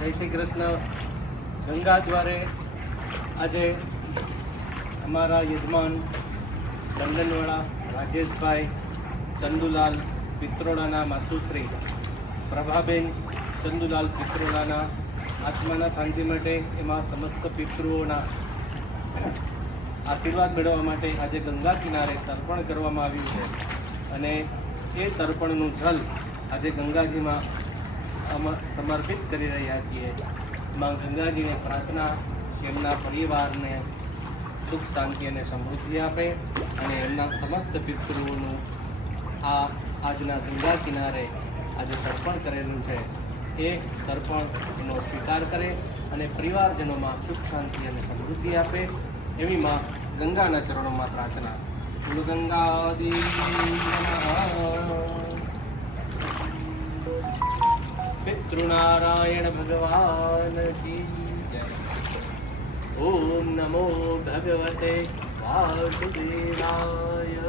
જય શ્રી કૃષ્ણ. ગંગા દ્વારે આજે અમારા યજમાન લંડનવાળા રાજેશભાઈ ચંદુલાલ પિત્રોડાના માતુશ્રી પ્રભાબેન ચંદુલાલ પિત્રોડાના આત્માના શાંતિ માટે, એમાં સમસ્ત પિતૃઓના આશીર્વાદ મેળવવા માટે આજે ગંગા કિનારે તર્પણ કરવામાં આવ્યું છે. અને એ તર્પણનું જલ આજે ગંગાજીમાં સમર્પિત કરી રહ્યા છીએ. માં ગંગાજીને પ્રાર્થના કે એમના પરિવારને સુખ શાંતિ અને સમૃદ્ધિ આપે અને એમના સમસ્ત પિતૃઓનું આજના ગંગા કિનારે આજે તર્પણ કરેલું છે એ તર્પણનો સ્વીકાર કરે અને પરિવારજનોમાં સુખ શાંતિ અને સમૃદ્ધિ આપે એવી માં ગંગાના ચરણોમાં પ્રાર્થના. બોલો ગંગાદી પિતૃનારાયણ ભગવાન કી જય. ઓમ નમો ભગવતે વાસુદેવાય.